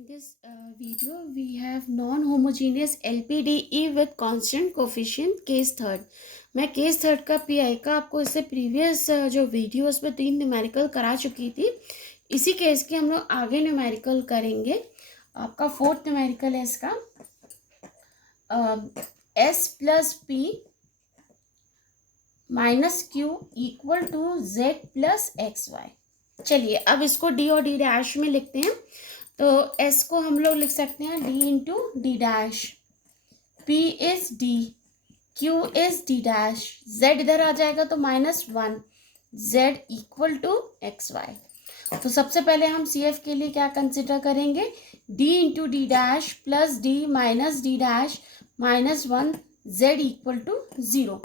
In this video, we have non-homogeneous LPDE with constant coefficient case third. मैं case third का pi का आपको इससे प्रीवियस जो वीडियो उसमें 3 न्यूमेरिकल करा चुकी थी. इसी केस की हम लोग आगे न्यूमेरिकल करेंगे. आपका फोर्थ न्यूमेरिकल है इसका S plus P minus Q equal to Z plus X Y. चलिए अब इसको डी और डी डैश में लिखते हैं. तो S को हम लोग लिख सकते हैं D into D dash, P is D, Q is D dash, Z इधर आ जाएगा तो -1, Z equal to X Y. तो सबसे पहले हम CF के लिए क्या कंसिडर करेंगे, D into D dash plus D minus D dash -1, Z equal to 0.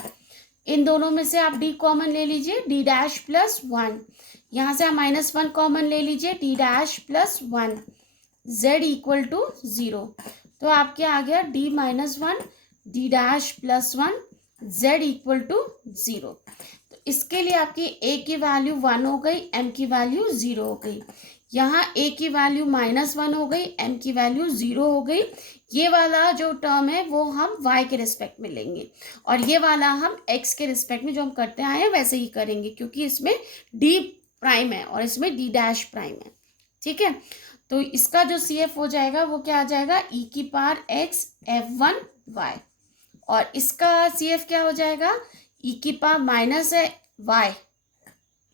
इन दोनों में से आप D कॉमन ले लीजिए, D डैश प्लस 1. यहाँ से आप -1 कॉमन ले लीजिए, D dash plus 1, Z equal to 0. तो आपके आ गया D minus 1, D dash plus 1, Z equal to 0. तो इसके लिए आपकी A की वैल्यू 1 हो गई, M की वैल्यू 0 हो गई. यहाँ A की वैल्यू -1 हो गई, M की वैल्यू 0 हो गई. ये वाला जो टर्म है वो हम Y के रिस्पेक्ट में लेंगे और ये वाला हम X के रिस्पेक्ट में जो हम करते आए हैं वैसे ही करेंगे, क्योंकि इसमें D प्राइम है और इसमें D डैश प्राइम है. ठीक है, तो इसका जो CF हो जाएगा वो क्या आ जाएगा, e की पावर x f1 y, और इसका CF क्या हो जाएगा, e की पावर माइनस है y,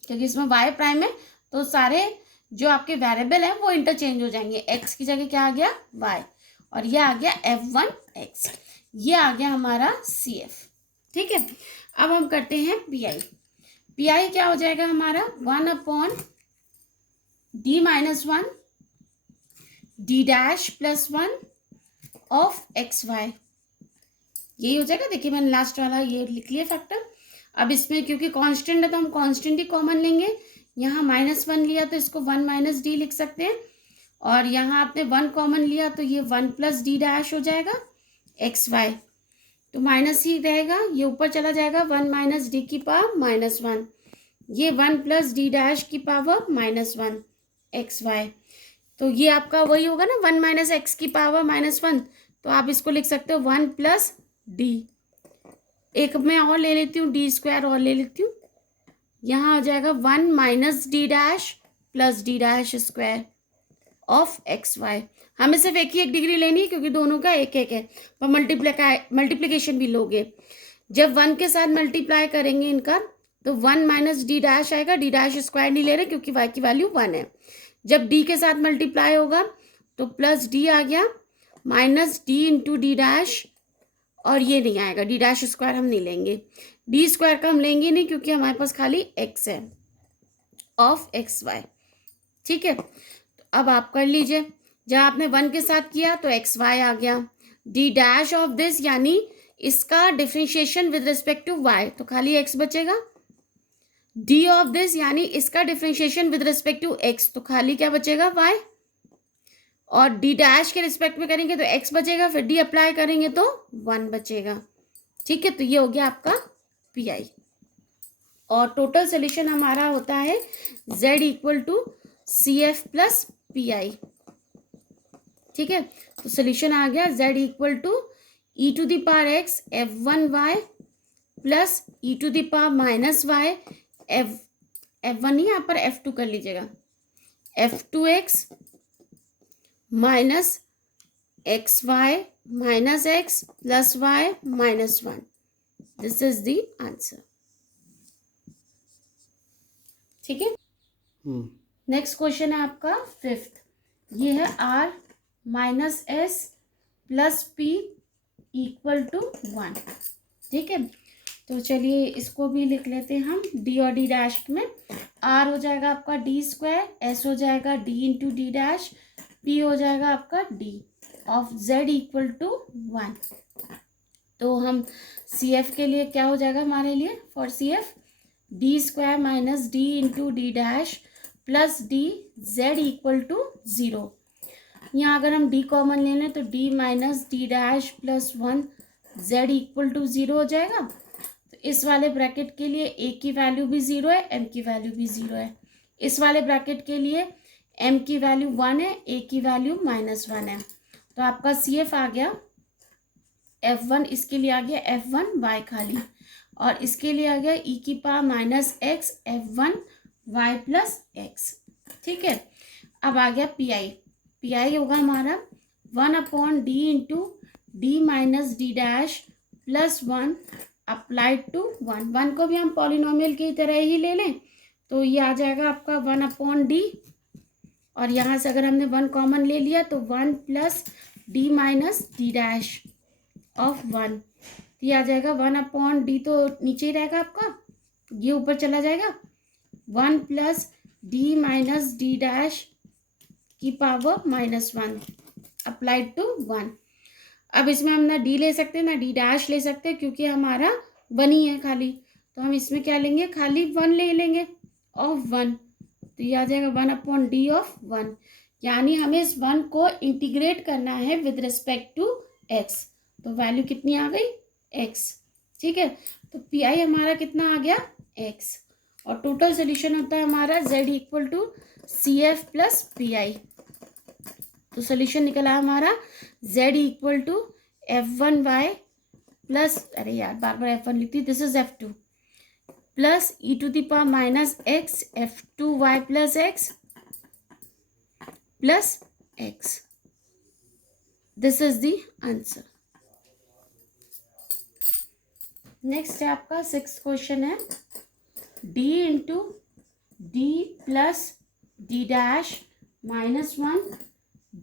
क्योंकि इसमें y प्राइम है तो सारे जो आपके वेरिएबल हैं वो इंटरचेंज हो जाएंगे. x की जगह क्या आ गया y, और ये आ गया f1x. ये आ गया हमारा CF. ठीक है, अब हम करते हैं PI क्या हो जाएगा हमारा 1/d minus 1 D dash plus 1 of X Y. यही हो जाएगा. देखिए मैंने लास्ट वाला ये लिख लिया फैक्टर. अब इसमें क्योंकि कांस्टेंट है तो हम कांस्टेंट ही कॉमन लेंगे. यहाँ -1 लिया तो इसको 1 माइनस डी लिख सकते हैं, और यहाँ आपने 1 कॉमन लिया तो ये 1 प्लस डी डैश हो जाएगा एक्स वाई. तो माइनस ही रहेगा, ये ऊपर चला जाएगा 1 माइनस डी की पावर -1, ये 1 प्लस डी डैश की पावर -1 एक्स वाई. तो ये आपका वही होगा ना, 1 माइनस एक्स की पावर -1. तो आप इसको लिख सकते हो 1 प्लस डी. एक मैं और ले लेती हूँ, डी स्क्वायर और ले लेती हूँ. यहाँ हो जाएगा 1 minus D dash plus D dash square of X Y. हमें सिर्फ एक ही एक डिग्री लेनी है क्योंकि दोनों का एक एक है, पर मल्टीप्लिकेशन भी लोगे. जब 1 के साथ मल्टीप्लाई करेंगे इनका तो 1 माइनस डी डैश आएगा. डी डैश स्क्वायर नहीं ले रहे क्योंकि वाई की वैल्यू 1 है. जब d के साथ मल्टीप्लाई होगा तो प्लस d आ गया minus d into D dash, और ये नहीं आएगा, डी डैश स्क्वायर हम नहीं लेंगे, डी स्क्वायर का हम लेंगे नहीं क्योंकि हमारे पास खाली x है ऑफ एक्स वाई. ठीक है, तो अब आप कर लीजिए. जहाँ आपने 1 के साथ किया तो एक्स वाई आ गया. डी डैश ऑफ दिस यानी इसका differentiation with respect to y, तो खाली x बचेगा. d ऑफ दिस यानी इसका differentiation with respect to x, तो खाली क्या बचेगा y, और d डैश के रिस्पेक्ट में करेंगे तो x बचेगा, फिर d अप्लाई करेंगे तो 1 बचेगा. ठीक है, तो ये हो गया आपका PI, और टोटल सोल्यूशन हमारा होता है z equal to CF plus PI. ठीक है, तो सोल्यूशन आ गया z equal to e to the power x f1y plus e to the power minus y f1 ही यहाँ पर f2 कर लीजिएगा, f2x minus X Y minus X plus Y -1. This is the answer. ठीक है, next question है आपका 5th. ये है r minus S plus P equal to 1. ठीक है, तो चलिए इसको भी लिख लेते हैं हम. d और d डैश में r हो जाएगा आपका d स्क्वायर, s हो जाएगा d into D dash, p हो जाएगा आपका d of z equal to 1. तो हम CF के लिए क्या हो जाएगा हमारे लिए, for CF d square minus d into D dash plus d z equal to 0. यहाँ अगर हम d कॉमन ले लें तो d minus D dash plus 1 z equal to 0 हो जाएगा. इस वाले ब्रैकेट के लिए a की वैल्यू भी 0 है, m की वैल्यू भी 0 है. इस वाले ब्रैकेट के लिए एम की वैल्यू 1 है, ए की वैल्यू -1 है। तो आपका CF आ गया F1, इसके लिए आ गया F1 y खाली, और इसके लिए आ गया e की power -x F1 y plus x। ठीक है, अब आ गया PI होगा हमारा 1/d into d minus D dash plus 1 applied to 1 को भी हम पॉलिनोमियल की तरह ही ले लें, तो ये आ जाएगा आपका 1/d, और यहाँ से अगर हमने 1 कॉमन ले लिया तो 1 plus d minus D dash of 1, ये आ जाएगा 1/d, तो नीचे ही रहेगा आपका, ये ऊपर चला जाएगा 1 plus d minus D dash की पावर -1 अप्लाइड टू 1। अब इसमें हम ना d ले सकते हैं ना d डैश ले सकते हैं, क्योंकि हमारा 1 ही है खाली, तो हम इसमें क्या लेंगे, खाली 1 ले लेंगे ऑफ 1, तो ये आ जाएगा 1/d ऑफ 1, यानी हमें इस 1 को इंटीग्रेट करना है विद रिस्पेक्ट टू x, तो वैल्यू कितनी आ गई x। ठीक है, तो PI हमारा कितना आ गया x, और टोटल सोल्यूशन होता है हमारा z equal to CF plus PI। तो सोल्यूशन निकला हमारा z equal to F1y plus, अरे यार बार बार F1 लिखती, this is F2 plus e to the power -x F2y plus x plus x। This is the answer. Next है आपका 6th question है, d into d plus d dash -1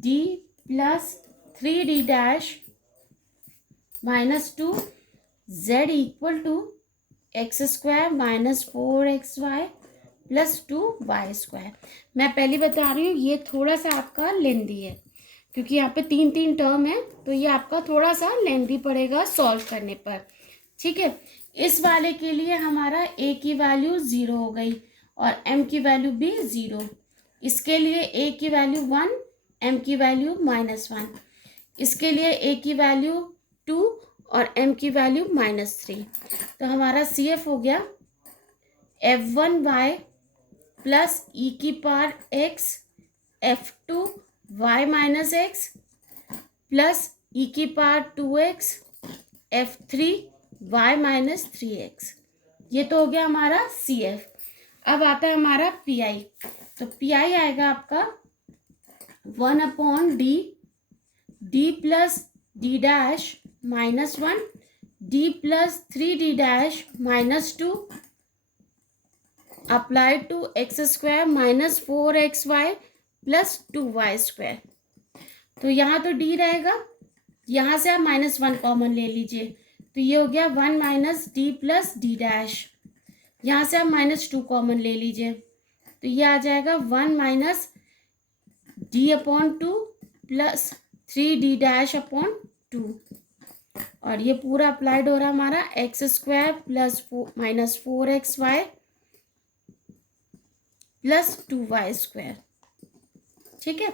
d plus 3d dash -2 z equal to x² minus 4xy plus 2y²। मैं पहले बता रही हूँ, ये थोड़ा सा आपका लेंदी है, क्योंकि यहाँ पे 3 टर्म है, तो ये आपका थोड़ा सा लेंदी पड़ेगा सॉल्व करने पर। ठीक है, इस वाले के लिए हमारा a की वैल्यू 0 हो गई और m की वैल्यू भी 0, इसके लिए a की वैल्यू 1, m की वैल्यू -1, इसके लिए a की वैल्यू 2 और m की वैल्यू -3। तो हमारा CF हो गया F1y प्लस e की power x F2y minus x plus e की power 2x F3y minus 3x। ये तो हो गया हमारा CF। अब आता है हमारा PI, तो PI आएगा आपका 1/d d plus d dash -1 d plus 3d dash -2 applied to x² minus 4xy plus 2y²। तो यहाँ तो d रहेगा, यहाँ से आप -1 कॉमन ले लीजिए, तो ये हो गया 1 minus d plus d dash, यहाँ से आप -2 कॉमन ले लीजिए, तो ये आ जाएगा 1 minus d/2 plus 3d dash upon 2, और ये पूरा अप्लाइड हो रहा है हमारा x² plus minus 4xy plus 2y²। ठीक है,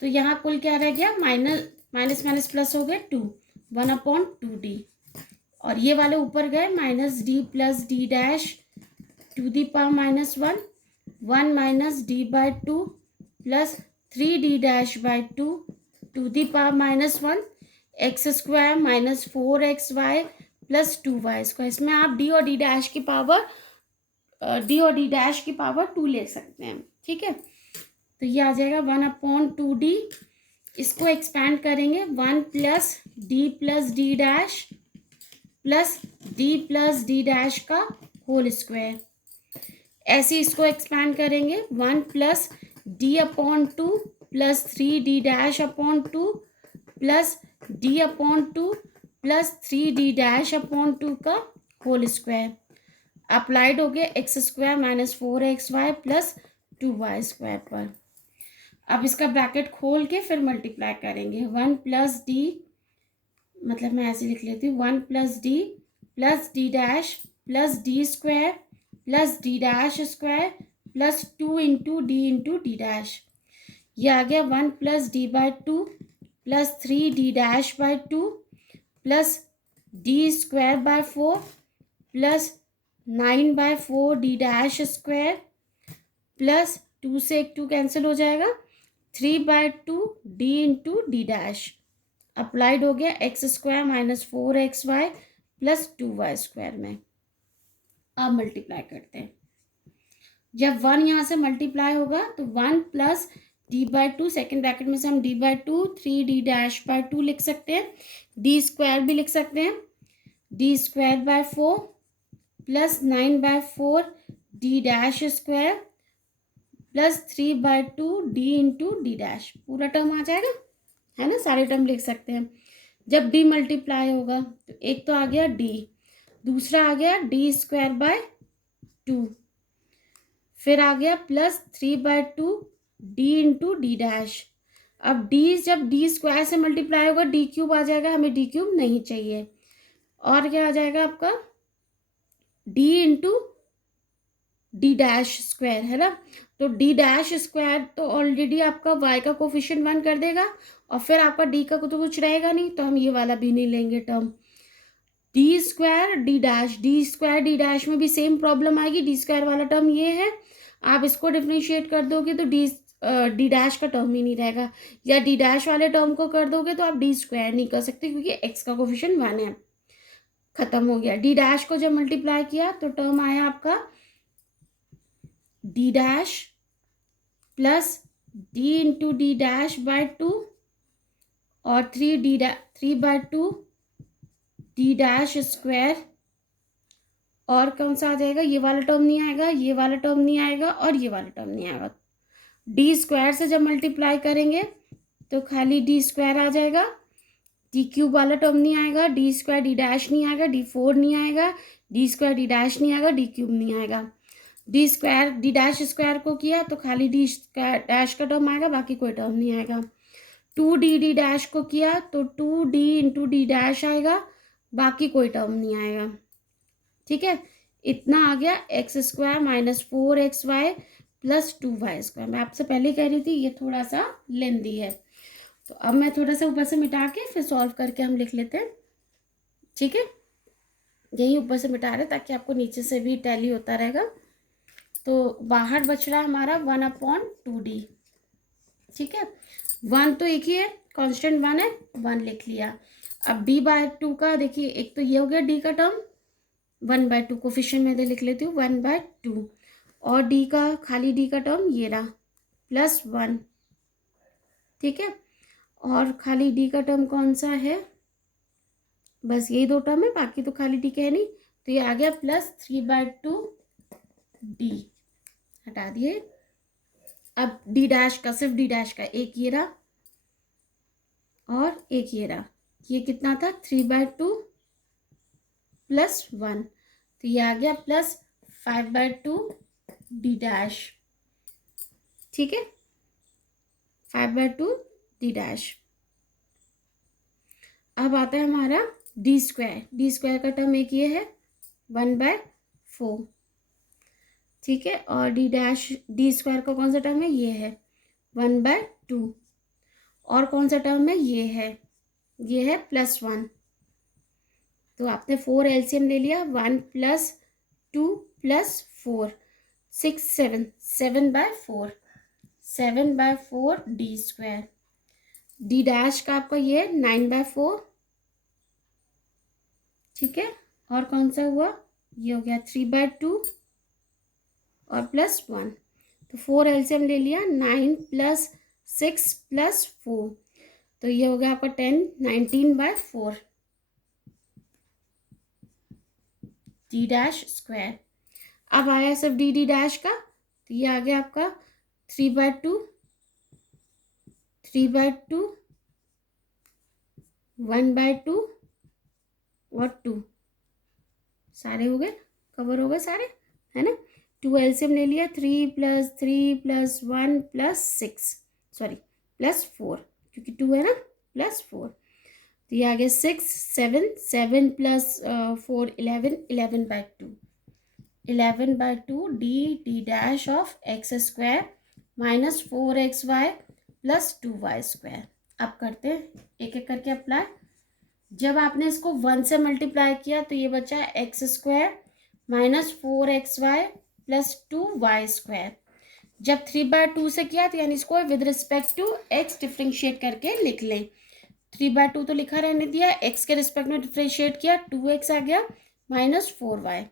तो यहाँ कुल क्या रह गया, माइनस प्लस हो गए 2, 1/2d, और ये वाले ऊपर गए -d plus d dash to the power -1 1 minus d/2 plus 3d dash by 2 to the power -1 x² minus 4xy plus 2y²। इसमें आप d और d डैश की पावर d 2 ले सकते हैं। ठीक है, तो ये आ जाएगा 1/2d, इसको एक्सपैंड करेंगे 1 plus d dash plus d dash का होल स्क्वायर, ऐसे इसको एक्सपैंड करेंगे 1 plus d/2 plus 3d dash upon 2 plus d/2 plus 3d dash upon 2 का होल स्क्वायर, अप्लाइड हो गया x² minus 4xy plus 2y² पर। अब इसका ब्रैकेट खोल के फिर मल्टीप्लाई करेंगे, 1 प्लस d, मतलब मैं ऐसे लिख लेती हूँ, 1 plus d dash plus d² plus d dash square plus 2 into d dash, ये आ गया 1 plus d/2 plus 3d dash by 2 plus d²/4 plus 9/4 d dash square plus 2 से एक 2 कैंसिल हो जाएगा, 3/2 D into D dash applied हो गया x square minus 4xy plus 2y² में। अब मल्टीप्लाई करते हैं, जब 1 यहाँ से मल्टीप्लाई होगा तो 1 प्लस d/2, सेकेंड ब्रैकेट में से हम d/2 3d'/2 लिख सकते हैं, d² भी लिख सकते हैं, d²/4 plus 9/4 d'² plus 3/2 d into D dash, पूरा टर्म आ जाएगा, है ना, सारे टर्म लिख सकते हैं। जब d मल्टीप्लाई होगा तो एक तो आ गया d, दूसरा आ गया d²/2, फिर आ गया plus 3/2 D into D dash. अब d जब d² से मल्टीप्लाई होगा d³ आ जाएगा, हमें d³ नहीं चाहिए, और क्या आ जाएगा आपका d into D dash square, है ना। तो डी डैश स्क्वायर तो ऑलरेडी आपका y का कोफिशिएंट 1 कर देगा, और फिर आपका d का तो कुछ रहेगा नहीं, तो हम ये वाला भी नहीं लेंगे टर्म। d² डी डैश में भी सेम प्रॉब्लम आएगी, d² वाला टर्म ये है, आप इसको डिफरेंशिएट कर दोगे तो डी डैश का टर्म ही नहीं रहेगा, या डी डैश वाले टर्म को कर दोगे तो आप d² नहीं कर सकते क्योंकि x का कोफिशिएंट 1 है, खत्म हो गया। डी डैश को जब मल्टीप्लाई किया तो टर्म आया आपका d dash plus d into d'/2 और 3/2 d'², और कौन सा आ जाएगा, ये वाला टर्म नहीं आएगा, ये वाला टर्म नहीं आएगा, और ये वाला टर्म नहीं आएगा। d² से जब मल्टीप्लाई करेंगे तो खाली d² आ जाएगा, d³ वाला टर्म नहीं आएगा, d² d' नहीं आएगा, d4 नहीं आएगा, d² d' नहीं आएगा, d³ नहीं आएगा। d² d'² को किया तो खाली d' का टर्म आएगा, बाकी कोई टर्म नहीं आएगा। 2d d' को किया तो 2d इंटू d' आएगा, बाकी कोई टर्म नहीं आएगा, ठीक है। इतना आ गया x² minus 4xy plus 2y²। मैं आपसे पहले कह रही थी ये थोड़ा सा लेंदी है, तो अब मैं थोड़ा सा ऊपर से मिटा के फिर सॉल्व करके हम लिख लेते हैं, ठीक है। यही ऊपर से मिटा रहे ताकि आपको नीचे से भी टैली होता रहेगा। तो बाहर बच रहा है हमारा 1/2d, ठीक है। 1 तो एक ही है, कांस्टेंट 1 है, 1 लिख लिया। अब d/2 का देखिए, एक तो ये हो गया d का टर्म, 1/2 कोफिशिएंट में लिख लेती हूँ 1/2, और d का खाली d का टर्म ये रहा प्लस 1, ठीक है। और खाली d का टर्म कौन सा है, बस यही 2 टर्म है, बाकी तो खाली d के है नहीं, तो ये आ गया प्लस 3/2 d, हटा दिए। अब d' का, सिर्फ d' का एक ये रहा और एक ये रहा, ये कितना था 3/2 प्लस 1, तो ये आ गया प्लस 5/2 d', ठीक है, 5/2 d'। अब आता है हमारा d² का टर्म एक ये है 1/4, ठीक है, और d² का कौन सा टर्म है, ये है 1/2, और कौन सा टर्म है, ये है प्लस 1, तो आपने 4 एलसीएम ले लिया, 1 प्लस 2 प्लस 4 6 7/4 7/4 d²। d' का आपका ये 9/4, ठीक है, और कौन सा हुआ, ये हो गया 3/2 और प्लस 1, तो 4 एलसीएम ले लिया, 9 प्लस 6 प्लस 4, तो ये हो गया आपका 10 19/4 d'²। अब आया सिर्फ d' का, तो ये आ गया आपका 3/2 1/2 और 2, सारे हो गए, कवर हो गए सारे, है ना। 2 एलसीएम ले लिया, 3 + 3 + 1 + 6 सॉरी प्लस 4, क्योंकि 2 है ना, प्लस 4, तो ये आ गया 6 7 7 + 4 11 11/2 11/2 d' of x² minus 4xy plus 2y²। अब करते हैं एक एक करके अप्लाई। जब आपने इसको 1 से मल्टीप्लाई किया तो ये बचा x² minus 4xy plus 2y²। जब 3/2 से किया तो यानी इसको with respect to X differentiate करके लिख लें। 3/2 तो लिखा रहने दिया, एक्स के रिस्पेक्ट में डिफ्रेंशिएट किया, 2x आ गया -4y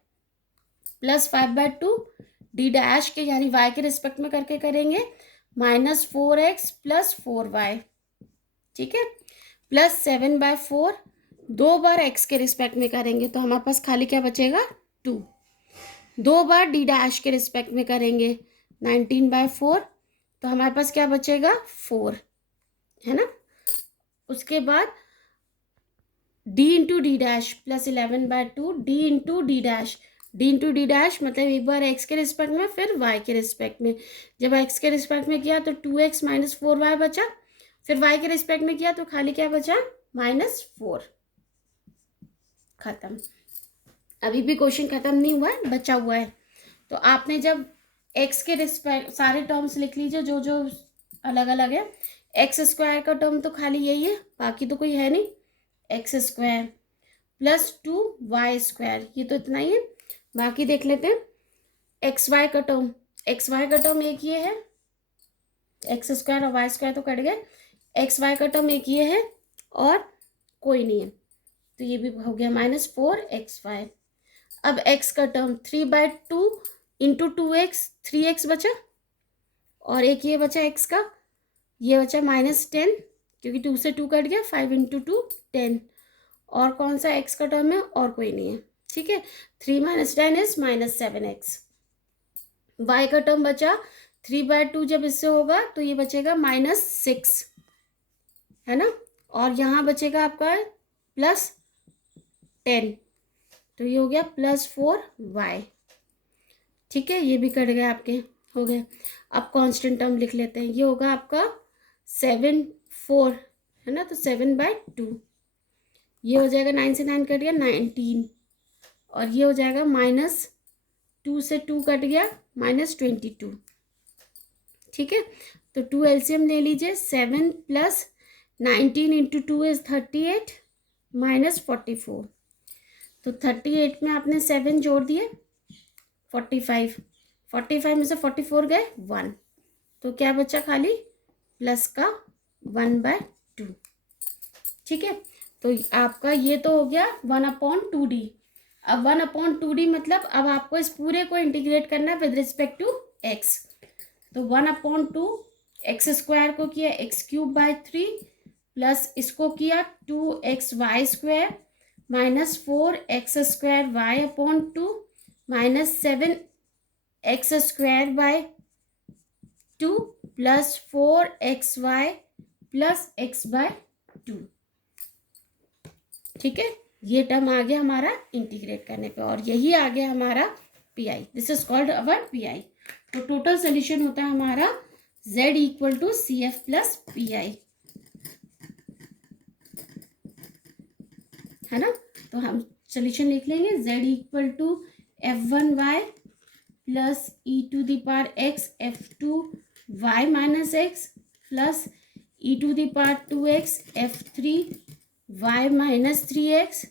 प्लस 5/2 डी डैश के यानी y के रिस्पेक्ट में करके करेंगे -4x प्लस 4y, ठीक है, प्लस 7/4 दो बार x के रिस्पेक्ट में करेंगे तो हमारे पास खाली क्या बचेगा 2, दो बार डी डैश के रिस्पेक्ट में करेंगे 19/4 तो हमारे पास क्या बचेगा 4, है ना। उसके बाद d into D dash plus 11/2 d into D dash, d into D dash मतलब एक बार x के रिस्पेक्ट में फिर y के रिस्पेक्ट में, जब x के रिस्पेक्ट में किया तो 2x माइनस 4y बचा, फिर y के रिस्पेक्ट में किया तो खाली क्या बचा -4, खत्म। अभी भी क्वेश्चन खत्म नहीं हुआ है, बचा हुआ है। तो आपने जब x के रिस्पेक्ट सारे टर्म्स लिख लीजिए जो जो अलग अलग है, एक्स स्क्वायर का टर्म तो खाली यही है, बाकी तो कोई है नहीं, एक्स स्क्वायर प्लस 2y², ये तो इतना ही है। बाकी देख लेते हैं एक्स वाई का टर्म, एक्स वाई का टर्म एक ये है, एक्स स्क्वायर और वाई स्क्वायर तो कट गए, एक्स वाई का टर्म एक ये है और कोई नहीं है, तो ये भी हो गया -4xy। अब x का टर्म 3/2 इंटू 2x, 3x बचा और एक ये बचा x का, ये बचा -10 क्योंकि 2 से 2 कट गया, 5 इंटू 2 10, और कौन सा x का टर्म है और कोई नहीं है, ठीक है। 3 - 10 इज -7x। y का टर्म बचा 3/2, जब इससे होगा तो ये बचेगा -6, है ना, और यहाँ बचेगा आपका +10, तो ये हो गया +4y, ठीक है, ये भी कट गया आपके, हो गए। अब कांस्टेंट टर्म लिख लेते हैं, ये होगा आपका 7/4, है ना, तो 7/2, ये हो जाएगा 9 से 9 कट गया 19, और ये हो जाएगा -2 से 2 कट गया -22, ठीक है। तो 2 एलसीएम ले लीजिए, 7 + 19 इंटू 2 इज 38 -44, तो 38 में आपने 7 जोड़ दिए 45 में से 44 गए 1, तो क्या बचा खाली प्लस का 1/2, ठीक है। तो आपका ये तो हो गया 1/2d। अब 1/2d मतलब अब आपको इस पूरे को इंटीग्रेट करना है विद रिस्पेक्ट टू x, तो 1/2 x² को किया x³/3 प्लस इसको किया 2xy² -4x²y/2 -7x²/2 plus 4xy plus x/2, ठीक है। ये टर्म आ गया हमारा इंटीग्रेट करने पे, और यही आ गया हमारा PI, this is called our PI। तो टोटल सोल्यूशन होता है हमारा Z = CF + PI, है ना। तो हम सोल्यूशन लिख लेंगे Z = F1y plus e⁴x F2y - x plus e⁴2x F3y - 3x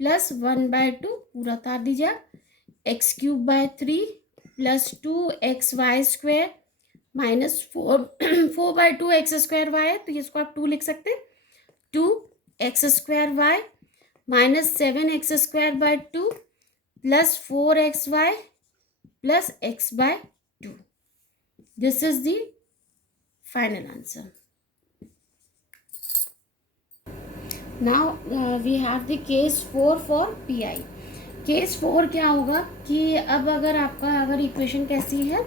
plus 1/2 पूरा उतार दीजिए, x³/3 प्लस 2xy² -4/2 x² है तो इसको आप 2 लिख सकते हैं, 2x² -7x²/2 plus 4xy plus x/2, this is the final answer. Now we have the case 4 for PI। Case 4 क्या होगा कि अब अगर इक्वेशन कैसी है,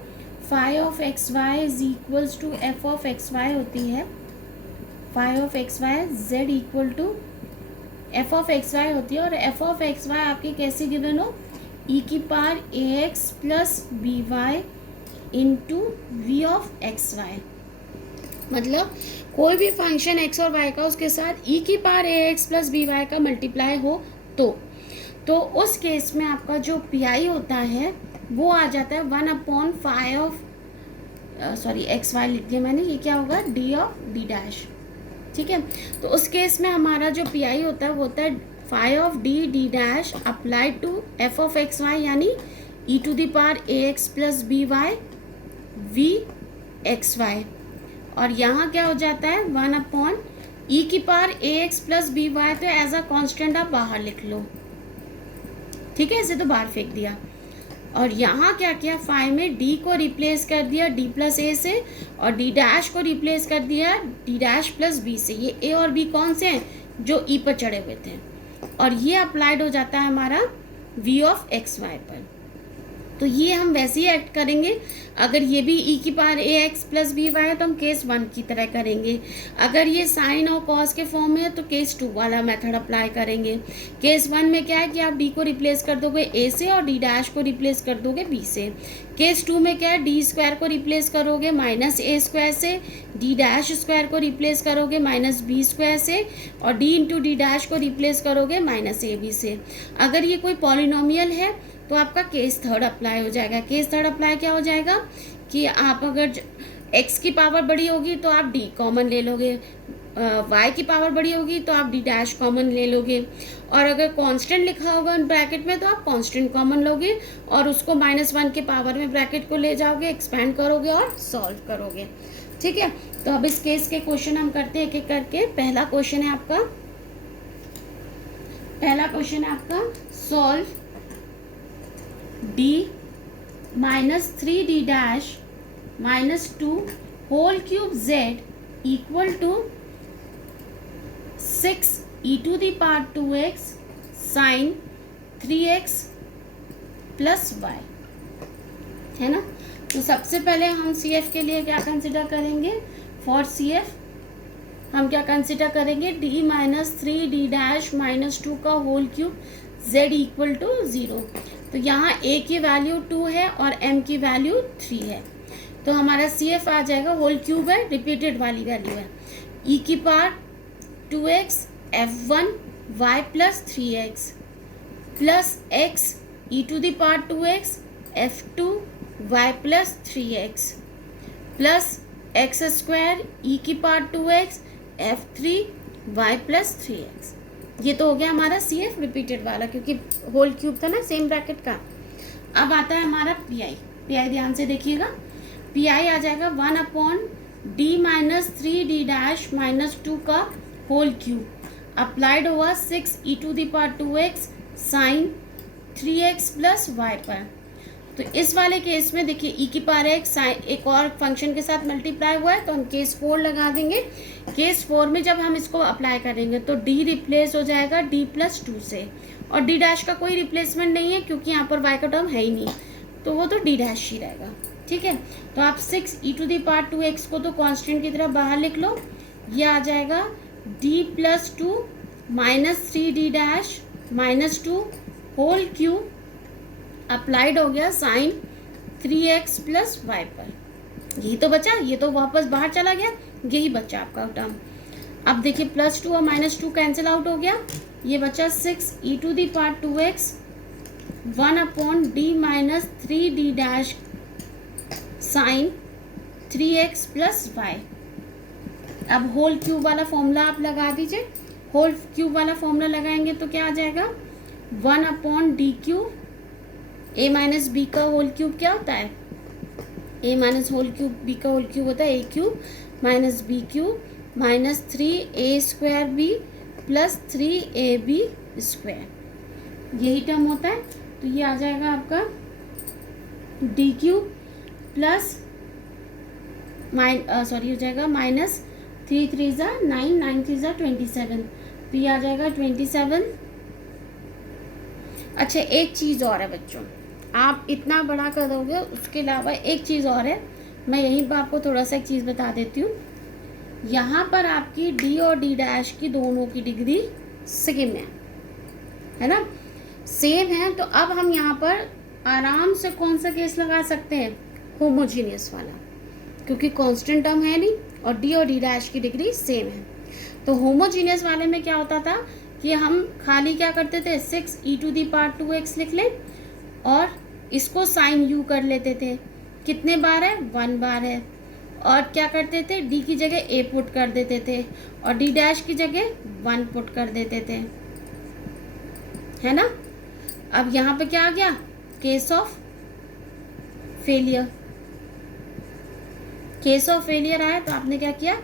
phi of xy is equals to f of xy होती है, phi of xy z = f of xy होती है, और f of xy आपकी कैसी गिवन हो, e⁴ax + by into v of xy, मतलब कोई भी फंक्शन x और y का उसके साथ e⁴ax + by का मल्टीप्लाई हो तो उस केस में आपका जो PI होता है वो आ जाता है 1/phi of xy लिख दिया मैंने, ये क्या होगा d of d डैश, ठीक है। तो उस केस में हमारा जो PI होता है वो होता है phi of d d dash applied to f of xy यानी e⁴ax + by we x Y, और यहाँ क्या हो जाता है 1/e⁻= ax + by, तो एज अ कांस्टेंट आप बाहर लिख लो, ठीक है, इसे तो बाहर फेंक दिया। और यहाँ क्या किया, फाइव में डी को रिप्लेस कर दिया डी प्लस ए से, और डी डैश को रिप्लेस कर दिया डी डैश प्लस बी से। ये ए और बी कौन से हैं, जो ई पर चढ़े हुए थे, और ये अप्लाइड हो जाता है हमारा वी ऑफ एक्स वाई पर। तो ये हम वैसे ही एक्ट करेंगे। अगर ये भी e⁻ax + by है तो हम केस 1 की तरह करेंगे। अगर ये साइन और कॉस के फॉर्म में है तो केस 2 वाला मेथड अप्लाई करेंगे। केस 1 में क्या है कि आप d को रिप्लेस कर दोगे a से और d डैश को रिप्लेस कर दोगे b से। केस 2 में क्या है, d² को रिप्लेस करोगे -a² से, d डैश स्क्वायर को रिप्लेस करोगे -b² से, और d इंटू डी डैश को रिप्लेस करोगे -ab से। अगर ये कोई पॉलिनोमियल है तो आपका केस 3 अप्लाई हो जाएगा। केस 3 अप्लाई क्या हो जाएगा कि आप अगर x की पावर बड़ी होगी तो आप d कॉमन ले लोगे, y की पावर बड़ी होगी तो आप d डैश कॉमन ले लोगे, और अगर कांस्टेंट लिखा होगा ब्रैकेट में तो आप कांस्टेंट कॉमन लोगे और उसको -1 के पावर में ब्रैकेट को ले जाओगे, एक्सपेंड करोगे और सॉल्व करोगे, ठीक है। तो अब इस केस के क्वेश्चन हम करते हैं एक एक करके। पहला क्वेश्चन है आपका solve d -3d dash -2 whole cube z equal to 6e⁻²x sine 3x + y, है ना। तो सबसे पहले हम CF के लिए क्या कंसिडर करेंगे, फॉर CF हम क्या कंसिडर करेंगे, d -3d डैश -2 का whole cube z equal to 0। तो यहाँ a की वैल्यू 2 है और m की वैल्यू 3 है, तो हमारा CF आ जाएगा, होल क्यूब है, रिपीटेड वाली वैल्यू है, e⁻²x f1 y + 3x plus x e⁻²x f2 y + 3x plus x² e⁻²x f3 y + 3x। ये तो हो गया हमारा CF रिपीटेड वाला, क्योंकि होल क्यूब था ना सेम ब्रैकेट का। अब आता है हमारा PI ध्यान से देखिएगा। PI आ जाएगा 1/d -3d डैश -2 का होल क्यूब अप्लाइड हुआ 6e⁻²x साइन 3x + y पर। तो इस वाले केस में देखिए e⁻x एक और फंक्शन के साथ मल्टीप्लाई हुआ है, तो हम केस 4 लगा देंगे। केस 4 में जब हम इसको अप्लाई करेंगे तो d रिप्लेस हो जाएगा d + 2 से, और d डैश का कोई रिप्लेसमेंट नहीं है क्योंकि यहाँ पर y का टर्म है ही नहीं, तो वो तो d डैश ही रहेगा, ठीक है। तो आप 6e⁻²x को तो कांस्टेंट की तरह बाहर लिख लो, ये आ जाएगा d + 2 -3d dash -2 whole cube applied हो गया साइन 3x + y पर। यही तो बचा, ये तो वापस बाहर चला गया, यही बचा आपका टर्म। अब देखिए +2 और -2 कैंसिल आउट हो गया, ये बचा 6e⁻²x 1/d -3d dash sine 3x + y। अब होल क्यूब वाला फॉर्मूला आप लगा दीजिए। होल क्यूब वाला फॉर्मूला लगाएंगे तो क्या आ जाएगा, 1/d³ a - b का होल क्यूब क्या होता है, a - होल क्यूब b का होल क्यूब होता है a³ - b³ -3a² + 3ab², यही टर्म होता है। तो ये आ जाएगा आपका d³ प्लस हो जाएगा -3 3 = 9 9 3 = 27, तो ये आ जाएगा 27। अच्छा एक चीज़ और है बच्चों, आप इतना बड़ा कर दोगे, उसके अलावा एक चीज़ और है, मैं यहीं पर आपको थोड़ा सा एक चीज़ बता देती हूँ। यहाँ पर आपकी d और d डैश की दोनों की डिग्री सेम है ना, सेम है। तो अब हम यहाँ पर आराम से कौन सा केस लगा सकते हैं, होमोजीनियस वाला, क्योंकि कांस्टेंट टर्म है नहीं और d डैश की डिग्री सेम है। तो होमोजीनियस वाले में क्या होता था कि हम खाली क्या करते थे, 6e⁻²x लिख लें और इसको साइन u कर लेते थे। कितने बार है, 1 बार है, और क्या करते थे, d की जगह a पुट कर देते थे और d डैश की जगह 1 पुट कर देते थे, है ना। अब यहाँ पे क्या आ गया, case of failure, case of failure आया तो आपने क्या किया,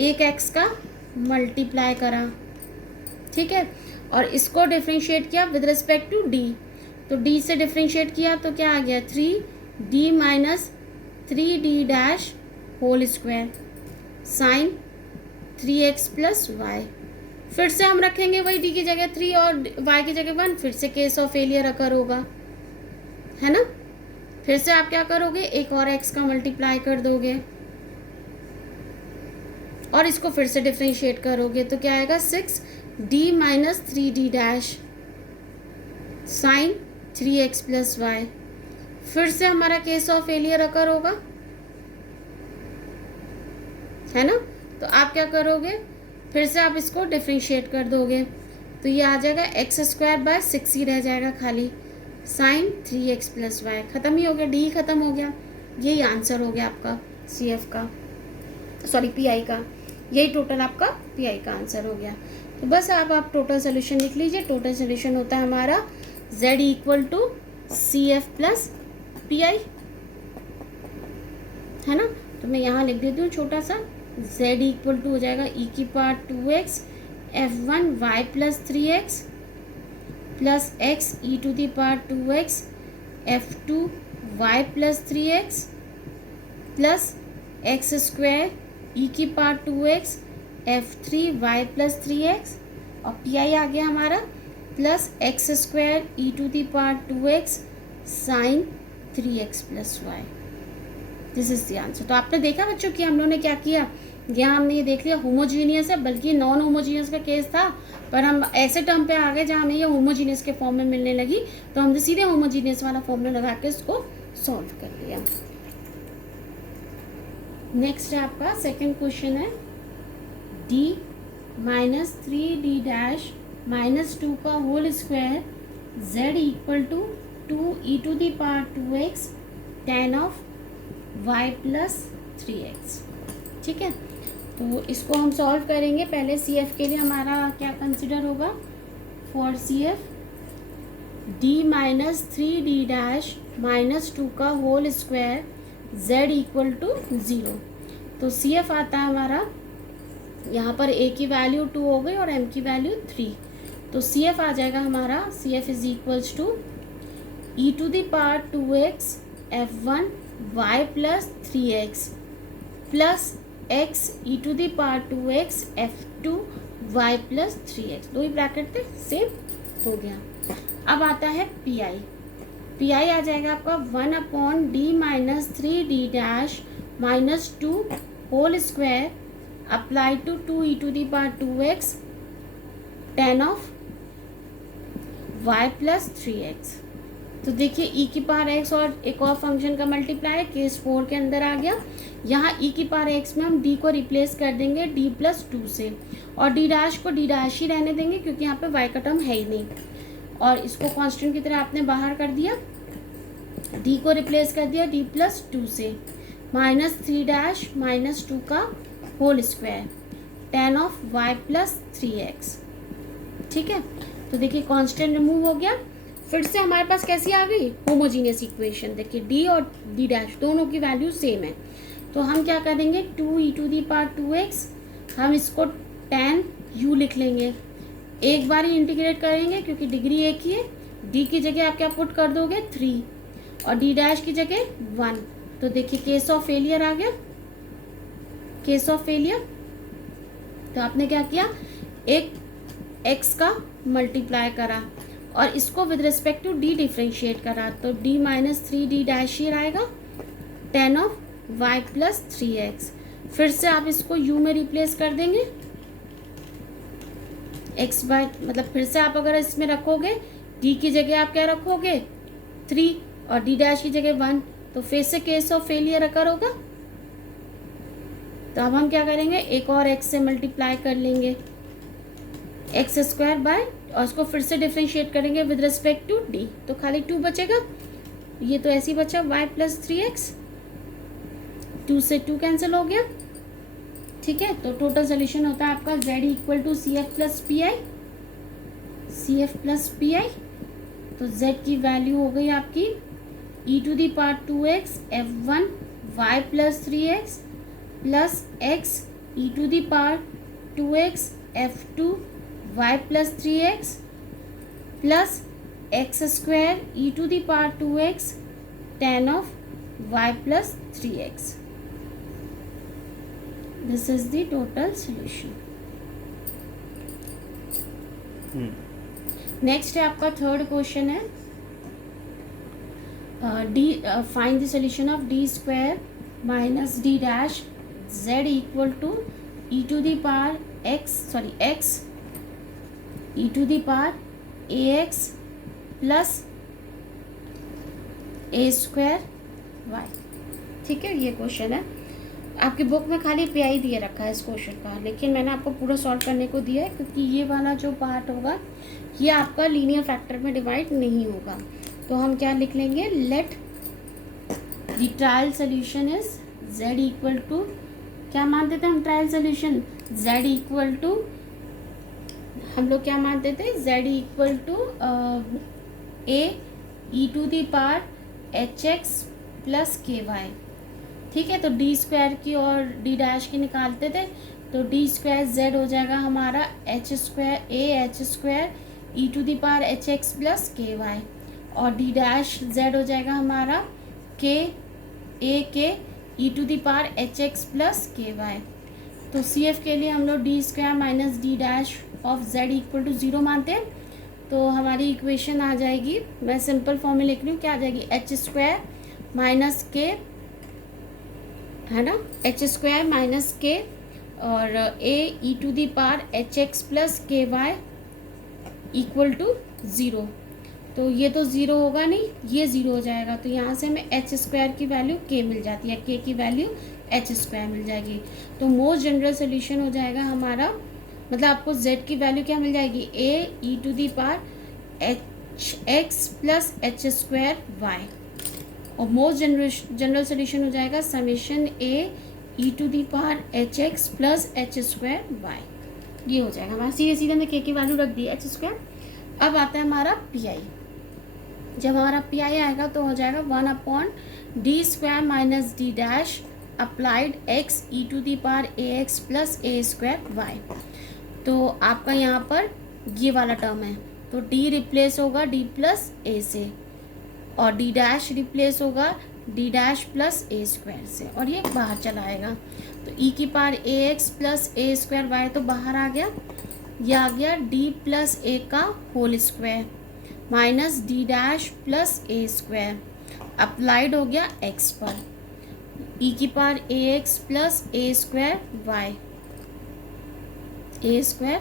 एक एक्स का मल्टीप्लाई करा, ठीक है, और इसको डिफ्रेंशिएट किया विद रिस्पेक्ट टू डी, तो डी से डिफ्रेंशिएट किया तो क्या आ गया 3d minus 3d dash whole square sine 3x plus Y. फिर से हम रखेंगे वही d की जगह 3 और y की जगह 1, फिर से केस ऑफ फेलियर अकर होगा, है ना। फिर से आप क्या करोगे, एक और x का मल्टीप्लाई कर दोगे और इसको फिर से डिफ्रेंशिएट करोगे तो क्या आएगा 6d minus 3d dash sine 3x plus Y. फिर से हमारा केस ऑफ फेलियर अकर होगा, है ना। तो आप क्या करोगे, फिर से आप इसको डिफ्रेंशिएट कर दोगे तो ये आ जाएगा एक्स स्क्वायर बाय 6 ही रह जाएगा खाली साइन 3x प्लस वाई। ख़त्म ही हो गया, डी ख़त्म हो गया, यही आंसर हो गया आपका CF का, सॉरी PI का, यही टोटल आपका PI का आंसर हो गया। तो बस आप टोटल सोल्यूशन लिख लीजिए। टोटल सोल्यूशन होता है हमारा Z equal to CF plus PI, है ना। तो मैं यहाँ लिख देती हूँ छोटा सा, Z इक्वल टू हो जाएगा e की power 2x F1 y plus 3x plus x e to the power 2x F2 y plus 3x plus X square e की power 2x F3 y plus 3x और PI आ गया हमारा plus X square e to the power 2x sine 3x plus Y. This is the answer. तो आपने देखा बच्चों कि हम लोगों ने क्या किया, यहाँ हमने ये देख लिया होमोजीनियस है, बल्कि नॉन होमोजीनियस का केस था, पर हम ऐसे टर्म पे आ गए जहाँ हमें ये होमोजीनियस के फॉर्म में मिलने लगी, तो हमने सीधे होमोजीनियस वाला फॉर्मूला लगा के इसको सॉल्व कर लिया। नेक्स्ट है आपका सेकंड क्वेश्चन है d minus 3d dash minus 2 का whole square z equal to 2e to the power 2x tan of y plus 3x, ठीक है। तो इसको हम सॉल्व करेंगे। पहले CF के लिए हमारा क्या कंसिडर होगा, for CF d minus 3d dash minus 2 का whole square z equal to 0। तो CF आता है हमारा, यहाँ पर a की वैल्यू 2 हो गई और m की वैल्यू 3, तो CF आ जाएगा हमारा CF is equals to e to the power 2x F1 y plus 3x plus x e to the power 2x F2 y plus 3x, दो ही ब्रैकेट थे, सेम हो गया। अब आता है PI आ जाएगा आपका 1 upon d minus 3d dash minus 2 whole square apply to 2e to the power 2x tan of y plus 3x। तो देखिए e की पावर x और एक और फंक्शन का मल्टीप्लाई केस 4 के अंदर आ गया। यहाँ e की पावर x में हम d को रिप्लेस कर देंगे d प्लस 2 से, और d डैश को d डैश ही रहने देंगे क्योंकि यहाँ पे y का टर्म है ही नहीं, और इसको कांस्टेंट की तरह आपने बाहर कर दिया, d को रिप्लेस कर दिया d प्लस 2 से, माइनस 3 डैश माइनस 2 का whole square tan of y plus 3x, ठीक है। तो देखिए कांस्टेंट रिमूव हो गया, फिर से हमारे पास कैसी आ गई, होमोजीनियस इक्वेशन। देखिए d और d डैश दोनों की वैल्यू सेम है, तो हम क्या करेंगे 2e to the power 2x, हम इसको tan u लिख लेंगे, एक बार ही इंटीग्रेट करेंगे क्योंकि डिग्री एक ही है। d की जगह आप क्या पुट कर दोगे 3 और d डैश की जगह 1, तो देखिए केस ऑफ फेलियर आ गया, केस ऑफ फेलियर। तो आपने क्या किया, एक x का मल्टीप्लाई करा और इसको with respect to d differentiate करा, तो d माइनस 3d डैश ही आएगा tan of y plus 3x। फिर से आप इसको u में रिप्लेस कर देंगे, x बाय मतलब फिर से आप अगर इसमें रखोगे d की जगह आप क्या रखोगे 3 और d डैश की जगह 1, तो फिर से केस ऑफ फेलियर अकर होगा। तो अब हम क्या करेंगे, एक और x से मल्टीप्लाई कर लेंगे एक्स स्क्वायर बाय, और उसको फिर से डिफ्रेंशिएट करेंगे विद रिस्पेक्ट टू d, तो खाली 2 बचेगा, ये तो ऐसे ही बचा y प्लस 3x, 2 से 2 कैंसिल हो गया, ठीक है। तो टोटल सोल्यूशन होता है आपका z equal to CF plus PI। तो z की वैल्यू हो गई आपकी e to the power 2x F1 Y plus 3x plus X E to the power 2x f2 y plus 3x plus X square E to the power 2x tan of y plus 3x. This is the total solution. Next है आपका third question है find the solution of D square minus D dash Z equal to E to the power X E to the power A X plus A square Y. ठीक है, ये question है आपकी book में खाली P दिए रखा है इस क्वेश्चन का, लेकिन मैंने आपको पूरा सॉल्व करने को दिया है क्योंकि ये वाला जो पार्ट होगा ये आपका लीनियर फैक्टर में डिवाइड नहीं होगा। तो हम क्या लिख लेंगे, let the trial solution is z equal to, क्या मानते थे हम trial solution, z equal to, हम लोग क्या मानते थे, z equal to a E to the power H X plus K Y. ठीक है, तो डी स्क्वायर की और डी डैश की निकालते थे, तो डी स्क्वायर जेड हो जाएगा हमारा H square E to the power H X plus K Y, और डी डैश जेड हो जाएगा हमारा K E to the power H X plus K Y. तो सी एफ के लिए हम लोग D square minus D dash of Z equal to 0 मानते हैं, तो हमारी इक्वेशन आ जाएगी, मैं सिंपल फॉर्म में लिख रही हूँ, क्या आ जाएगी, एच स्क्वायर माइनस के, है ना, एच स्क्वायर माइनस के और A E to the power H X plus K Y equal to 0। तो ये तो 0 होगा नहीं, ये 0 हो जाएगा, तो यहाँ से हमें एच स्क्वायर की वैल्यू के मिल जाती है, के की वैल्यू एच स्क्वायर मिल जाएगी। तो मोस्ट जनरल सोल्यूशन हो जाएगा हमारा, मतलब आपको z की वैल्यू क्या मिल जाएगी, A E to the power H X plus H square Y, और मोस्ट जनरल सोल्यूशन हो जाएगा summation A E to the power H X plus H square Y. ये हो जाएगा हमारा, सीधे सीधे हमने के की वैल्यू रख दी एच स्क्वायर। अब आता है हमारा पी आई, जब हमारा पी आई आएगा तो हो जाएगा 1/d square minus D dash applied X E to the power A X plus A square Y. तो आपका यहाँ पर ये वाला टर्म है, तो d रिप्लेस होगा d प्लस ए से, और d डैश रिप्लेस होगा d dash plus A square से, और ये बाहर चला आएगा, तो e की power A X plus A square Y तो बाहर आ गया, ये आ गया d प्लस ए का whole square minus d dash plus A square applied हो गया x पर, e की power A X plus A square Y, A square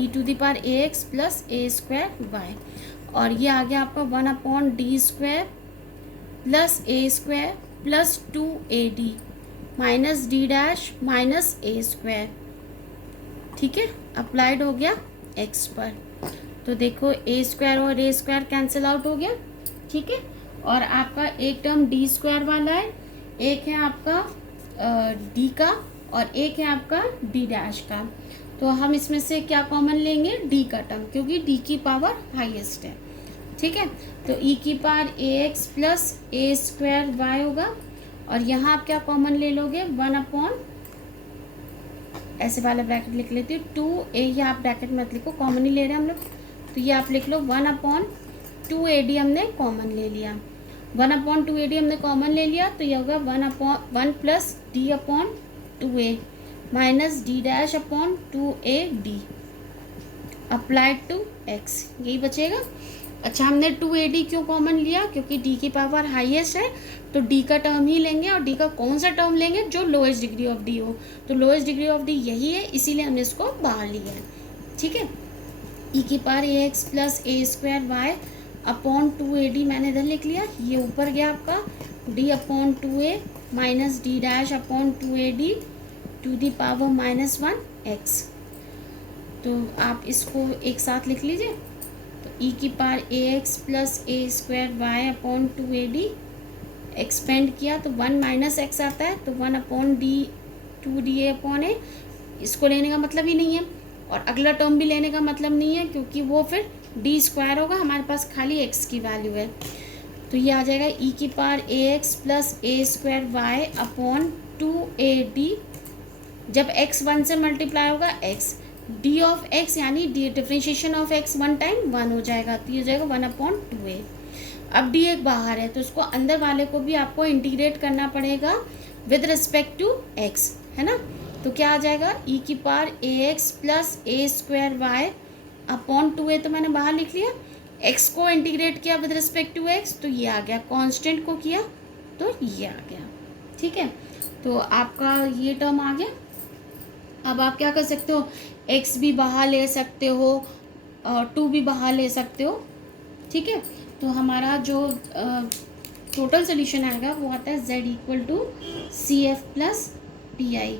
E to the power A X plus A square Y, और ये आ गया आपका 1/d square plus A square plus 2ad minus D dash minus A square. ठीक है, applied हो गया x पर, तो देखो ए स्क्वायर और ए स्क्वायर कैंसिल आउट हो गया। ठीक है, और आपका एक टर्म डी स्क्वायर वाला है, एक है आपका डी का, और एक है आपका डी डैश का, तो हम इसमें से क्या कॉमन लेंगे, डी का टर्म, क्योंकि डी की पावर हाईएस्ट है। ठीक है, तो ई की power A X plus A square Y होगा, और यहाँ आप क्या कॉमन ले लोगे, 1/, ऐसे वाला ब्रैकेट लिख लेती हूँ, 2a, ये आप ब्रैकेट मत लिखो, कॉमन ही ले रहे हैं हम लोग, तो ये आप लिख लो 1/2ad हमने कॉमन ले लिया, 1/2ad हमने कॉमन ले लिया, तो ये होगा 1 plus d upon 2a minus D dash upon 2ad applied to x, यही बचेगा। अच्छा, हमने 2ad क्यों कॉमन लिया, क्योंकि d की पावर हाईएस्ट है, तो d का टर्म ही लेंगे, और d का कौन सा टर्म लेंगे, जो लोएस्ट डिग्री ऑफ d हो, तो लोएस्ट डिग्री ऑफ d यही है, इसीलिए हमने इसको बाहर लिया है। ठीक है, e की power A X plus A square Y upon 2ad मैंने इधर लिख लिया, ये ऊपर गया आपका d upon 2a minus D dash upon 2ad to the power -1x, तो आप इसको एक साथ लिख लीजिए, तो e की power A X plus A square Y upon 2ad expand किया तो 1 - x आता है, तो 1/d 2da अपॉन ए, इसको लेने का मतलब ही नहीं है, और अगला टर्म भी लेने का मतलब नहीं है, क्योंकि वो फिर d स्क्वायर होगा, हमारे पास खाली x की वैल्यू है। तो ये आ जाएगा ई की power A X plus A square Y upon 2AD। जब x 1 से मल्टीप्लाई होगा x, डी ऑफ x यानी D differentiation of x 1 time 1 हो जाएगा, तो ये हो जाएगा 1/2a। अब डी एक बाहर है तो उसको अंदर वाले को भी आपको इंटीग्रेट करना पड़ेगा विद रिस्पेक्ट टू x, है ना। तो क्या आ जाएगा ई की power A X plus A square Y upon 2a, तो मैंने बाहर लिख लिया। x को इंटीग्रेट किया विद रिस्पेक्ट टू x, तो ये आ गया। कांस्टेंट को किया तो ये आ गया। ठीक है, तो आपका ये टर्म आ गया। अब आप क्या कर सकते हो, x भी बाहर ले सकते हो और 2 भी बाहर ले सकते हो। ठीक है, तो हमारा जो टोटल सोल्यूशन आएगा वो आता है z equal to C F plus P I.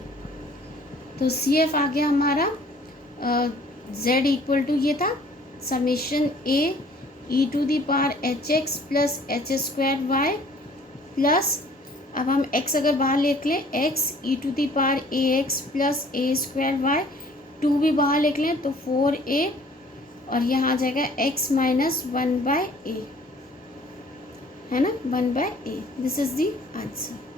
तो सी एफ आ गया हमारा z इक्वल टू ये था summation a E to the power H X plus H square Y plus, अब हम x अगर बाहर लिख लें x E to the power A X plus A square Y, 2 भी बाहर लिख लें तो 4a, और यहाँ आ जाएगा x माइनस 1/a, है ना, 1/a। This is the answer.